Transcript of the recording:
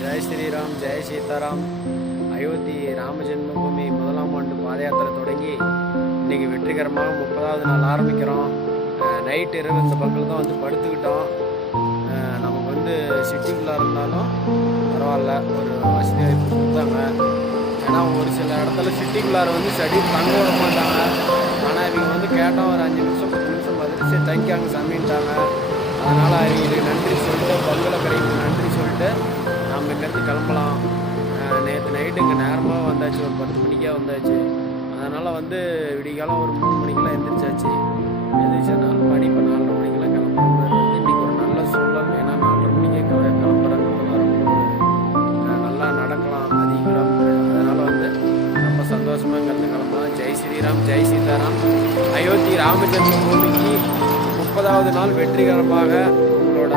ஜெய் ஸ்ரீராம், ஜெய் சீதாராம். அயோத்தி ராம ஜென்மபூமி முதலாம் ஆண்டு பாத யாத்திரை தொடங்கி இன்றைக்கி வெற்றிகரமாக 30வது நாள் ஆரம்பிக்கிறோம். நைட் இரவு இந்த பக்கம் தான் வந்து படுத்துக்கிட்டோம். நமக்கு வந்து சிட்டிக்குள்ளே இருந்தாலும் பரவாயில்ல, ஒரு வசதி வாய்ப்பு கொடுத்தாங்க. ஏன்னா ஒரு சில இடத்துல சிட்டிக்குள்ளார வந்து ஷெட்யூல் தங்க விட மாட்டாங்க. ஆனால் இவங்க வந்து கேட்டால் ஒரு 5 நிமிஷம் 10 நிமிஷம் மதிச்சு தங்கிக்காங்க சமைட்டாங்க. அதனால் அவங்களுக்கு நன்றி சொல்லிட்டு, பங்களக்கரைக்கு நன்றி சொல்லிட்டு நம்ம இங்கேருந்து கிளம்பலாம். நேற்று நைட்டு இங்கே நேரமாக வந்தாச்சு, ஒரு 10 மணிக்கே வந்தாச்சு. அதனால் வந்து விடிகாலம் ஒரு 3 மணிக்கெலாம் எந்திரிச்சாச்சு. எந்திரிச்சதுனால மணி இப்போ 4:30 மணிக்கெலாம் கிளம்புறது வந்து இன்றைக்கி ஒரு நல்ல சூழல். ஏன்னா 4:30 மணிக்கே கிளம்புறாங்கிறதுலாம் ரொம்ப நல்லா நடக்கலாம் அதிக கிலோமீட்டர். அதனால் வந்து ரொம்ப சந்தோஷமாக இங்கேருந்து கிளம்பலாம். ஜெய் ஸ்ரீராம், ஜெய் சீதாராம். அயோத்தி ராம ஜென்மபூமிக்கு 30வது நாள் வெற்றிகரமாக உங்களோட